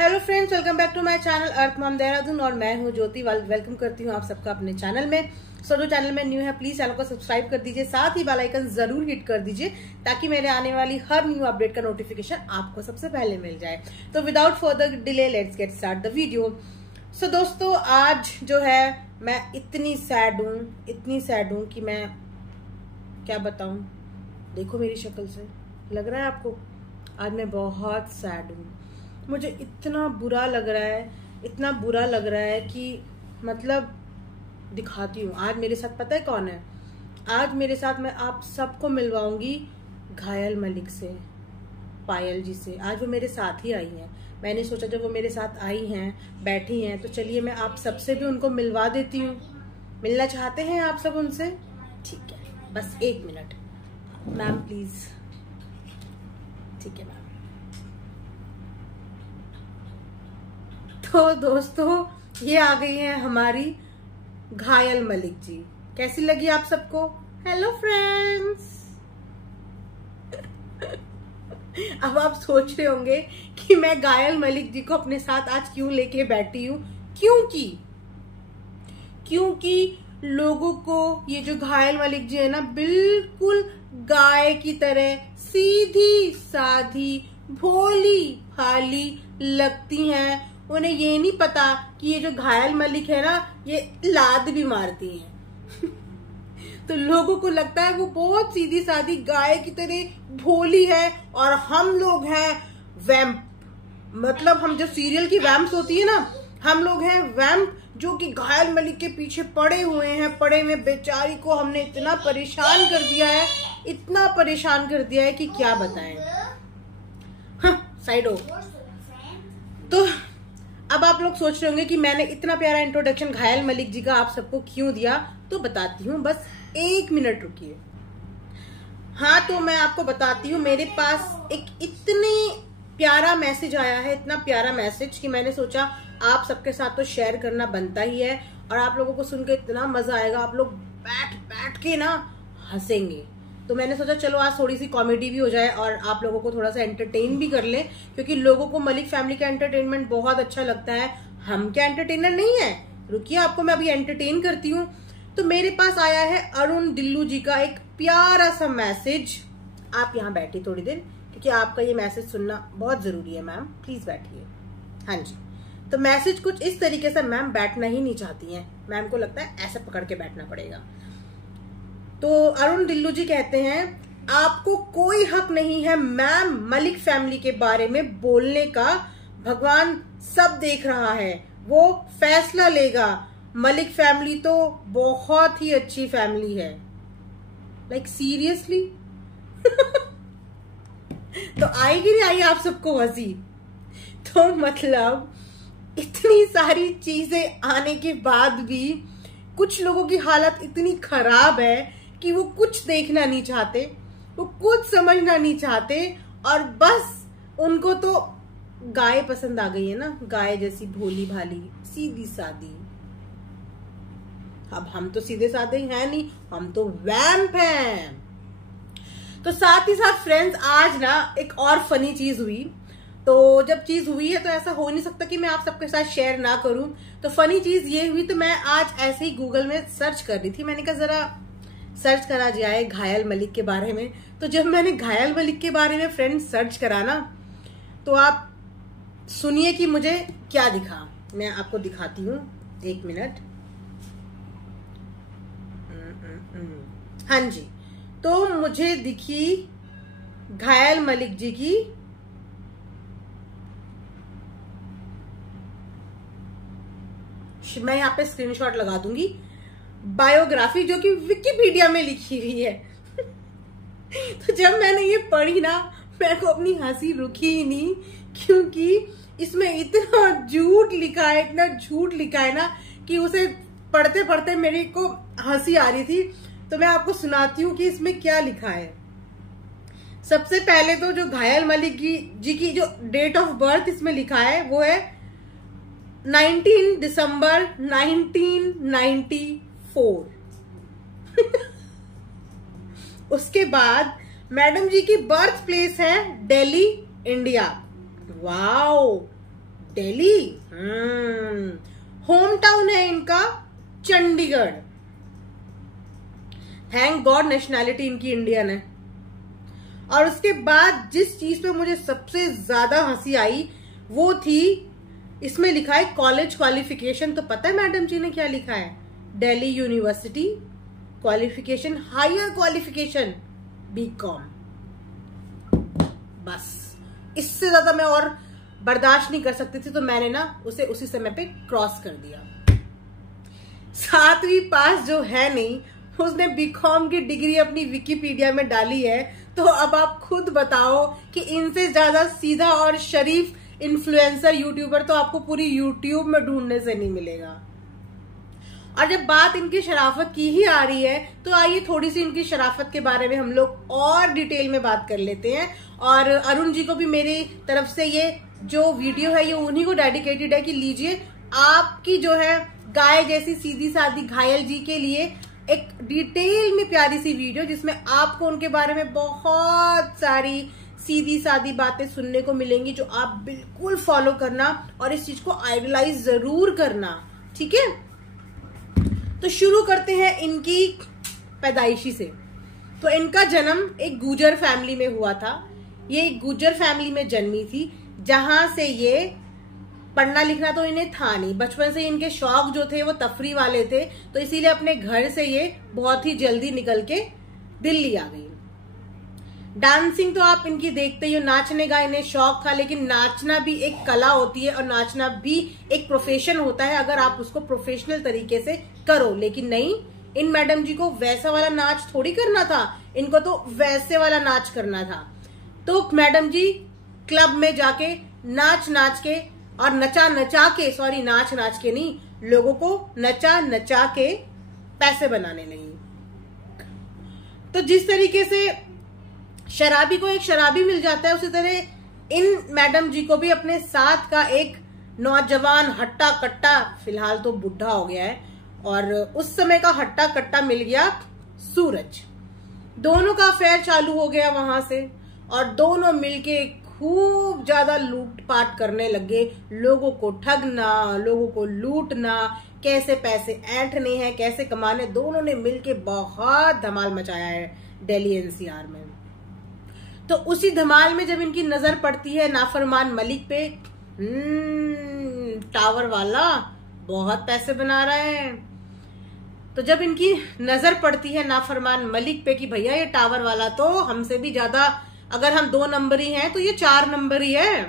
Hello friends, welcome back to my channel earth mom Dehradun और मैं हूं ज्योति। वेलकम करती हूं आप सबका अपने चैनल में। जो चैनल में न्यू है प्लीज चैनल को सब्सक्राइब कर दीजिए, साथ ही बेल आइकन जरूर हिट कर दीजिए ताकि मेरे आने वाली हर न्यू अपडेट का नोटिफिकेशन आपको सबसे पहले मिल जाए। तो without further delay let's get start the video. So दोस्तों, आज जो है मैं इतनी सैड हूं कि मैं क्या बताऊं। देखो मेरी शक्ल से लग रहा है आपको, आज मैं बहुत सैड हूं। मुझे इतना बुरा लग रहा है कि मतलब दिखाती हूँ। आज मेरे साथ पता है कौन है? आज मेरे साथ मैं आप सबको मिलवाऊंगी घायल मलिक से, पायल जी से। आज वो मेरे साथ ही आई हैं। मैंने सोचा जब वो मेरे साथ आई हैं, बैठी हैं, तो चलिए मैं आप सबसे भी उनको मिलवा देती हूँ। मिलना चाहते हैं आप सब उनसे? ठीक है, बस 1 मिनट मैम प्लीज। ठीक है मैम। तो दोस्तों, ये आ गई हैं हमारी घायल मलिक जी। कैसी लगी आप सबको? Hello friends. अब आप सोच रहे होंगे कि मैं घायल मलिक जी को अपने साथ आज क्यों लेके बैठी हूँ। क्योंकि लोगों को ये जो घायल मलिक जी है ना, बिल्कुल गाय की तरह सीधी साधी भोली भाली लगती हैं। उन्हें ये नहीं पता कि ये जो घायल मलिक है ना, ये लाद भी मारती हैं। तो लोगों को लगता है वो बहुत सीधी सादी गाय की तरह भोली है और हम लोग हैं वैम्प। मतलब हम जो सीरियल की वैम्प्स होती है ना, हम लोग हैं वैम्प जो कि घायल मलिक के पीछे पड़े हुए बेचारी को हमने इतना परेशान कर दिया है कि क्या बताएं। हाँ, साइड हो। तो अब आप लोग सोच रहे होंगे कि मैंने इतना प्यारा इंट्रोडक्शन घायल मलिक जी का आप सबको क्यों दिया, तो बताती हूँ। बस 1 मिनट रुकिए। हाँ, तो मैं आपको बताती हूँ। मेरे पास एक इतनी प्यारा मैसेज आया है, इतना प्यारा मैसेज कि मैंने सोचा आप सबके साथ तो शेयर करना बनता ही है और आप लोगों को सुन के इतना मजा आएगा, आप लोग बैठ के ना हंसेंगे। तो मैंने सोचा चलो आज थोड़ी सी कॉमेडी भी हो जाए और आप लोगों को थोड़ा सा एंटरटेन भी कर लें, क्योंकि लोगों को मलिक फैमिली का एंटरटेनमेंट बहुत अच्छा लगता है। हम क्या एंटरटेनर नहीं है? रुकिए, आपको मैं अभी एंटरटेन करती हूँ। तो मेरे पास आया है अरुण दिल्लू जी का एक प्यारा सा मैसेज। आप यहाँ बैठिए थोड़ी देर, क्योंकि आपका ये मैसेज सुनना बहुत जरूरी है। मैम प्लीज बैठिए। हाँ जी। तो मैसेज कुछ इस तरीके से, मैम बैठना ही नहीं चाहती है, मैम को लगता है ऐसे पकड़ के बैठना पड़ेगा। तो अरुण दिल्लू जी कहते हैं, आपको कोई हक नहीं है मैम मलिक फैमिली के बारे में बोलने का। भगवान सब देख रहा है, वो फैसला लेगा। मलिक फैमिली तो बहुत ही अच्छी फैमिली है। Like seriously. तो आएगी नहीं आई आप सबको हंसी? तो मतलब इतनी सारी चीजें आने के बाद भी कुछ लोगों की हालत इतनी खराब है कि वो कुछ देखना नहीं चाहते, वो कुछ समझना नहीं चाहते, और बस उनको तो गाय पसंद आ गई है ना, गाय जैसी भोली भाली सीधी सादी। अब हम तो सीधे साधे हैं नहीं, हम तो वैम्प हैं। तो साथ ही साथ फ्रेंड्स, आज ना एक और फनी चीज हुई। तो जब चीज हुई है तो ऐसा हो नहीं सकता कि मैं आप सबके साथ शेयर ना करूं। तो फनी चीज ये हुई, तो मैं आज ऐसे ही गूगल में सर्च कर रही थी। मैंने कहा जरा सर्च करा जाए घायल मलिक के बारे में। तो जब मैंने घायल मलिक के बारे में फ्रेंड्स सर्च करा ना, तो आप सुनिए कि मुझे क्या दिखा। मैं आपको दिखाती हूँ, 1 मिनट। हाँ जी। तो मुझे दिखी घायल मलिक जी की मैं यहाँ पे स्क्रीनशॉट लगा दूंगी, बायोग्राफी जो कि विकिपीडिया में लिखी हुई है। तो जब मैंने ये पढ़ी ना, मेरे को अपनी हंसी रुकी ही नहीं, क्योंकि इसमें इतना झूठ लिखा है ना कि उसे पढ़ते पढ़ते मेरे को हंसी आ रही थी। तो मैं आपको सुनाती हूँ कि इसमें क्या लिखा है। सबसे पहले तो जो घायल मलिक जी की जो डेट ऑफ बर्थ इसमें लिखा है वो है 19 दिसंबर 1994। उसके बाद मैडम जी की बर्थ प्लेस है Delhi, India. Wow, Delhi, home town है इनका चंडीगढ़। थैंक गॉड नेशनैलिटी इनकी इंडियन है। और उसके बाद जिस चीज पे मुझे सबसे ज्यादा हंसी आई वो थी, इसमें लिखा है कॉलेज क्वालिफिकेशन। तो पता है मैडम जी ने क्या लिखा है? Delhi university qualification, higher qualification BCom. बस इससे ज्यादा मैं और बर्दाश्त नहीं कर सकती थी, तो मैंने ना उसे उसी समय पे क्रॉस कर दिया। 7वीं पास जो है नहीं, उसने बीकॉम की डिग्री अपनी विकिपीडिया में डाली है। तो अब आप खुद बताओ कि इनसे ज्यादा सीधा और शरीफ इन्फ्लुएंसर यूट्यूबर तो आपको पूरी यूट्यूब में ढूंढने से नहीं मिलेगा। और जब बात इनकी शराफत की ही आ रही है, तो आइए थोड़ी सी इनकी शराफत के बारे में हम लोग और डिटेल में बात कर लेते हैं। और अरुण जी को भी मेरी तरफ से ये जो वीडियो है ये उन्हीं को डेडिकेटेड है कि लीजिए आपकी जो है गाय जैसी सीधी सादी घायल जी के लिए एक डिटेल में प्यारी सी वीडियो, जिसमें आपको उनके बारे में बहुत सारी सीधी सादी बातें सुनने को मिलेंगी, जो आप बिल्कुल फॉलो करना और इस चीज को आइडलाइज जरूर करना। ठीक है, तो शुरू करते हैं इनकी पैदाइशी से। तो इनका जन्म एक गुजर फैमिली में हुआ था। ये एक गुजर फैमिली में जन्मी थी, जहां से ये पढ़ना लिखना तो इन्हें था नहीं। बचपन से इनके शौक जो थे वो तफरी वाले थे, तो इसीलिए अपने घर से ये बहुत ही जल्दी निकल के दिल्ली आ गई। डांसिंग तो आप इनकी देखते ही हो, नाचने का इन्हें शौक था, लेकिन नाचना भी एक कला होती है और नाचना भी एक प्रोफेशन होता है अगर आप उसको प्रोफेशनल तरीके से करो। लेकिन नहीं, इन मैडम जी को वैसा वाला नाच थोड़ी करना था, इनको तो वैसे वाला नाच करना था। तो मैडम जी क्लब में जाके नाच नाच के और नचा नचा के, सॉरी नाच नाच के नहीं, लोगों को नचा नचा के पैसे बनाने लगी। तो जिस तरीके से शराबी को एक शराबी मिल जाता है, उसी तरह इन मैडम जी को भी अपने साथ का एक नौजवान हट्टा कट्टा, फिलहाल तो बुढ़ा हो गया है, और उस समय का हट्टा कट्टा मिल गया सूरज। दोनों का अफेयर चालू हो गया वहां से, और दोनों मिलके खूब ज्यादा लूटपाट करने लगे, लोगों को ठगना, लोगों को लूटना, कैसे पैसे ऐंठने हैं, कैसे कमाने। दोनों ने मिलके बहुत धमाल मचाया है दिल्ली एनसीआर में। तो उसी धमाल में जब इनकी नजर पड़ती है नाफरमान मलिक पे, टावर वाला बहुत पैसे बना रहा है। तो जब इनकी नजर पड़ती है नाफरमान मलिक पे कि भैया ये टावर वाला तो हमसे भी ज्यादा, अगर हम 2 नंबरी हैं तो ये 4 नंबरी है,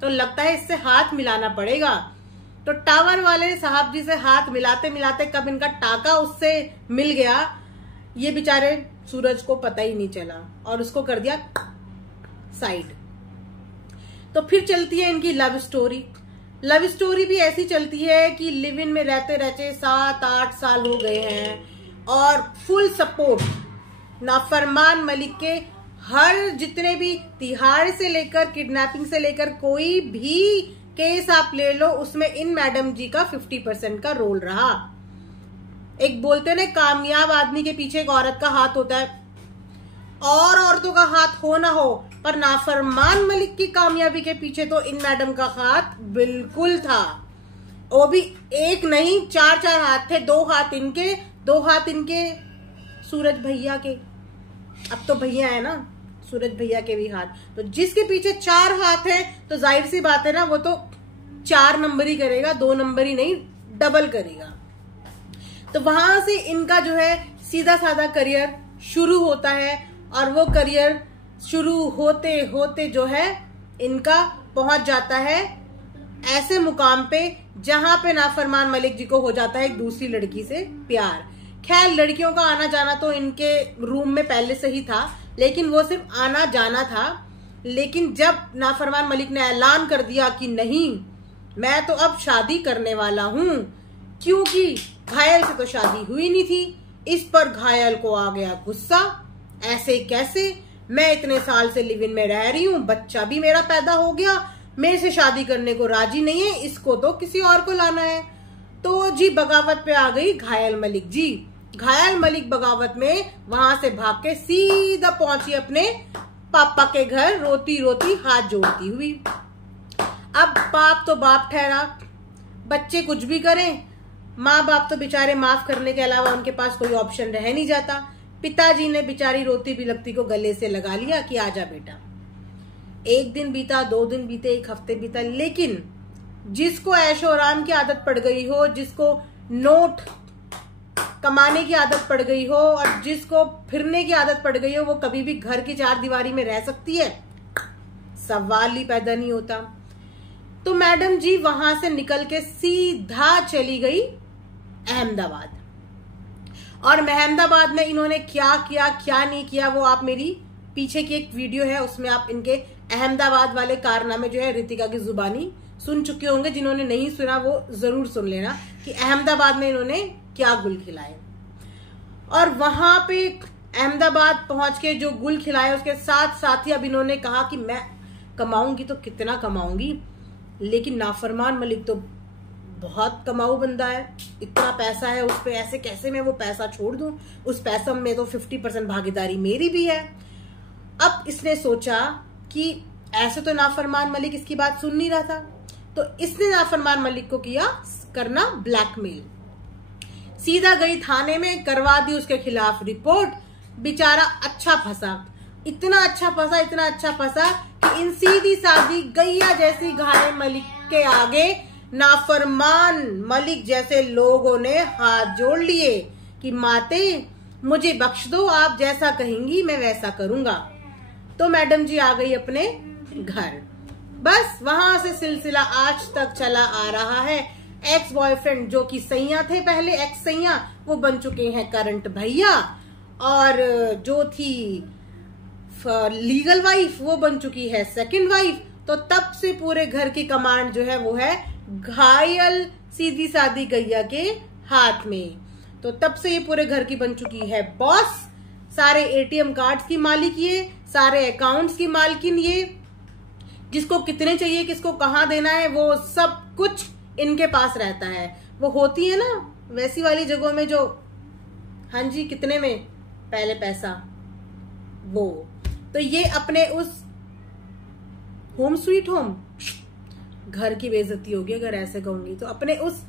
तो लगता है इससे हाथ मिलाना पड़ेगा। तो टावर वाले साहब जी से हाथ मिलाते मिलाते कब इनका टाका उससे मिल गया, ये बेचारे सूरज को पता ही नहीं चला और उसको कर दिया साइड। तो फिर चलती है इनकी लव स्टोरी। लव स्टोरी भी ऐसी चलती है कि लिव इन में रहते रहते 7-8 साल हो गए हैं, और फुल सपोर्ट नाफरमान मलिक के हर जितने भी तिहाड़ से लेकर किडनैपिंग से लेकर कोई भी केस आप ले लो, उसमें इन मैडम जी का 50% का रोल रहा। एक बोलते ना, कामयाब आदमी के पीछे एक औरत का हाथ होता है, और औरतों का हाथ हो ना हो, पर नाफरमान मलिक की कामयाबी के पीछे तो इन मैडम का हाथ बिल्कुल था। वो भी एक नहीं, 4-4 हाथ थे। 2 हाथ इनके, 2 हाथ इनके सूरज भैया के, अब तो भैया है ना, सूरज भैया के भी हाथ। तो जिसके पीछे 4 हाथ है, तो जाहिर सी बात है ना, वो तो 4 नंबर ही करेगा, 2 नंबर ही नहीं, डबल करेगा। तो वहां से इनका जो है सीधा साधा करियर शुरू होता है, और वो करियर शुरू होते होते जो है इनका पहुंच जाता है ऐसे मुकाम पे जहां पे नाफरमान मलिक जी को हो जाता है एक दूसरी लड़की से प्यार। खैर, लड़कियों का आना जाना तो इनके रूम में पहले से ही था, लेकिन वो सिर्फ आना जाना था। लेकिन जब नाफरमान मलिक ने ऐलान कर दिया कि नहीं, मैं तो अब शादी करने वाला हूं, क्योंकि घायल से तो शादी हुई नहीं थी, इस पर घायल को आ गया गुस्सा। ऐसे कैसे, मैं इतने साल से लिव इन में रह रही हूँ, बच्चा भी मेरा पैदा हो गया, मेरे से शादी करने को राजी नहीं है, इसको तो किसी और को लाना है। तो जी बगावत पे आ गई घायल मलिक जी। घायल मलिक बगावत में वहां से भाग के सीधा पहुंची अपने पापा के घर, रोती रोती हाथ जोड़ती हुई। अब बाप तो बाप ठहरा, बच्चे कुछ भी करें, माँ बाप तो बेचारे माफ करने के अलावा उनके पास कोई ऑप्शन रह नहीं जाता। पिताजी ने बेचारी रोती बिलखती को गले से लगा लिया कि आजा बेटा। एक दिन बीता, 2 दिन बीते, 1 हफ्ते बीता, लेकिन जिसको ऐशो आराम की आदत पड़ गई हो, जिसको नोट कमाने की आदत पड़ गई हो और जिसको फिरने की आदत पड़ गई हो, वो कभी भी घर की 4 दीवारी में रह सकती है? सवाल ही पैदा नहीं होता। तो मैडम जी वहां से निकल के सीधा चली गई अहमदाबाद। और अहमदाबाद में इन्होंने क्या किया क्या नहीं किया वो आप मेरी पीछे की एक वीडियो है, उसमें आप इनके अहमदाबाद वाले कारनामे जो है रितिका की जुबानी सुन चुके होंगे। जिन्होंने नहीं सुना वो जरूर सुन लेना कि अहमदाबाद में इन्होंने क्या गुल खिलाए। और वहां पे अहमदाबाद पहुंच के जो गुल खिलाए उसके साथ साथ ही अब इन्होंने कहा कि मैं कमाऊंगी तो कितना कमाऊंगी, लेकिन नाफरमान मलिक तो बहुत कमाऊ बंदा है, इतना पैसा है उस पे, ऐसे कैसे मैं वो पैसा छोड़ दूं? उस पैसा में तो 50% भागीदारी मेरी भी है। अब इसने सोचा कि ऐसे तो नाफरमान मलिक इसकी बात सुन नहीं रहा था, तो इसने नाफरमान मलिक को किया करना ब्लैकमेल। सीधा गई थाने में, करवा दी उसके खिलाफ रिपोर्ट। बेचारा अच्छा फंसा, इतना अच्छा फंसा कि इन सीधी सादी गैया जैसी घायल मलिक के आगे नाफरमान मलिक जैसे लोगों ने हाथ जोड़ लिए कि माते मुझे बख्श दो, आप जैसा कहेंगी मैं वैसा करूंगा। तो मैडम जी आ गई अपने घर। बस वहां से सिलसिला आज तक चला आ रहा है। एक्स बॉयफ्रेंड जो कि सैया थे, पहले एक्स सैया, वो बन चुके हैं करंट भैया, और जो थी लीगल वाइफ वो बन चुकी है सेकंड वाइफ। तो तब से पूरे घर की कमांड जो है वो है घायल सीधी सादी गैया के हाथ में। तो तब से ये पूरे घर की बन चुकी है बॉस। सारे एटीएम कार्ड्स की मालिक ये, सारे अकाउंट्स की मालकिन ये, जिसको कितने चाहिए, किसको कहाँ देना है, वो सब कुछ इनके पास रहता है। वो होती है ना वैसी वाली जगहों में जो हाँ जी कितने में पहले पैसा, वो तो ये अपने उस होम स्वीट होम, घर की बेइज्जती होगी अगर ऐसे कहूंगी, तो अपने उस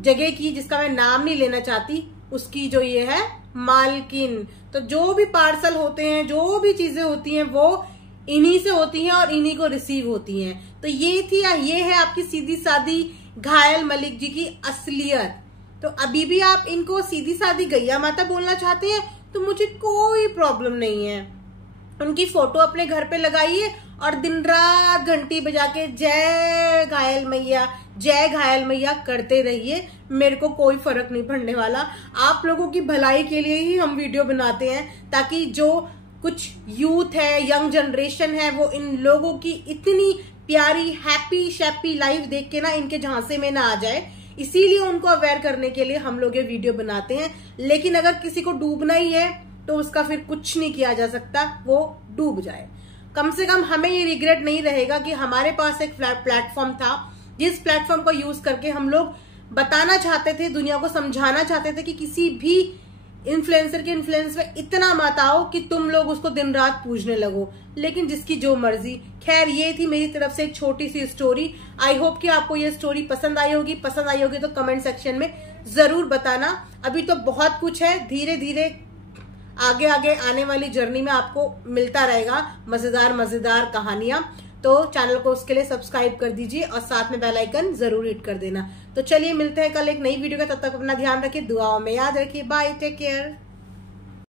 जगह की जिसका मैं नाम नहीं लेना चाहती, उसकी जो ये है मालकिन। तो जो भी पार्सल होते हैं, जो भी चीजें होती हैं, वो इन्हीं से होती हैं और इन्हीं को रिसीव होती हैं। तो ये है आपकी सीधी सादी घायल मलिक जी की असलियत। तो अभी भी आप इनको सीधी सादी गैया माता बोलना चाहते हैं तो मुझे कोई प्रॉब्लम नहीं है। उनकी फोटो अपने घर पे लगाइए और दिन रात घंटी बजा के जय घायल मैया करते रहिए, मेरे को कोई फर्क नहीं पड़ने वाला। आप लोगों की भलाई के लिए ही हम वीडियो बनाते हैं, ताकि जो कुछ यूथ है, यंग जनरेशन है, वो इन लोगों की इतनी प्यारी हैप्पी शैप्पी लाइफ देख के ना इनके झांसे में ना आ जाए। इसीलिए उनको अवेयर करने के लिए हम लोग ये वीडियो बनाते हैं। लेकिन अगर किसी को डूबना ही है तो उसका फिर कुछ नहीं किया जा सकता, वो डूब जाए। कम से कम हमें ये रिग्रेट नहीं रहेगा कि हमारे पास एक प्लेटफॉर्म था, जिस प्लेटफॉर्म को यूज करके हम लोग बताना चाहते थे, दुनिया को समझाना चाहते थे कि किसी भी इन्फ्लुएंसर के इन्फ्लुएंस में इतना मत आओ कि तुम लोग उसको दिन रात पूजने लगो। लेकिन जिसकी जो मर्जी। खैर ये थी मेरी तरफ से एक छोटी सी स्टोरी। आई होप कि आपको ये स्टोरी पसंद आई होगी तो कमेंट सेक्शन में जरूर बताना। अभी तो बहुत कुछ है, धीरे धीरे आगे आगे आने वाली जर्नी में आपको मिलता रहेगा मजेदार कहानियां। तो चैनल को उसके लिए सब्सक्राइब कर दीजिए और साथ में बेल आइकन जरूर हिट कर देना। तो चलिए मिलते हैं कल एक नई वीडियो का, तब तक अपना ध्यान रखिए, दुआओं में याद रखिए। Bye, take care.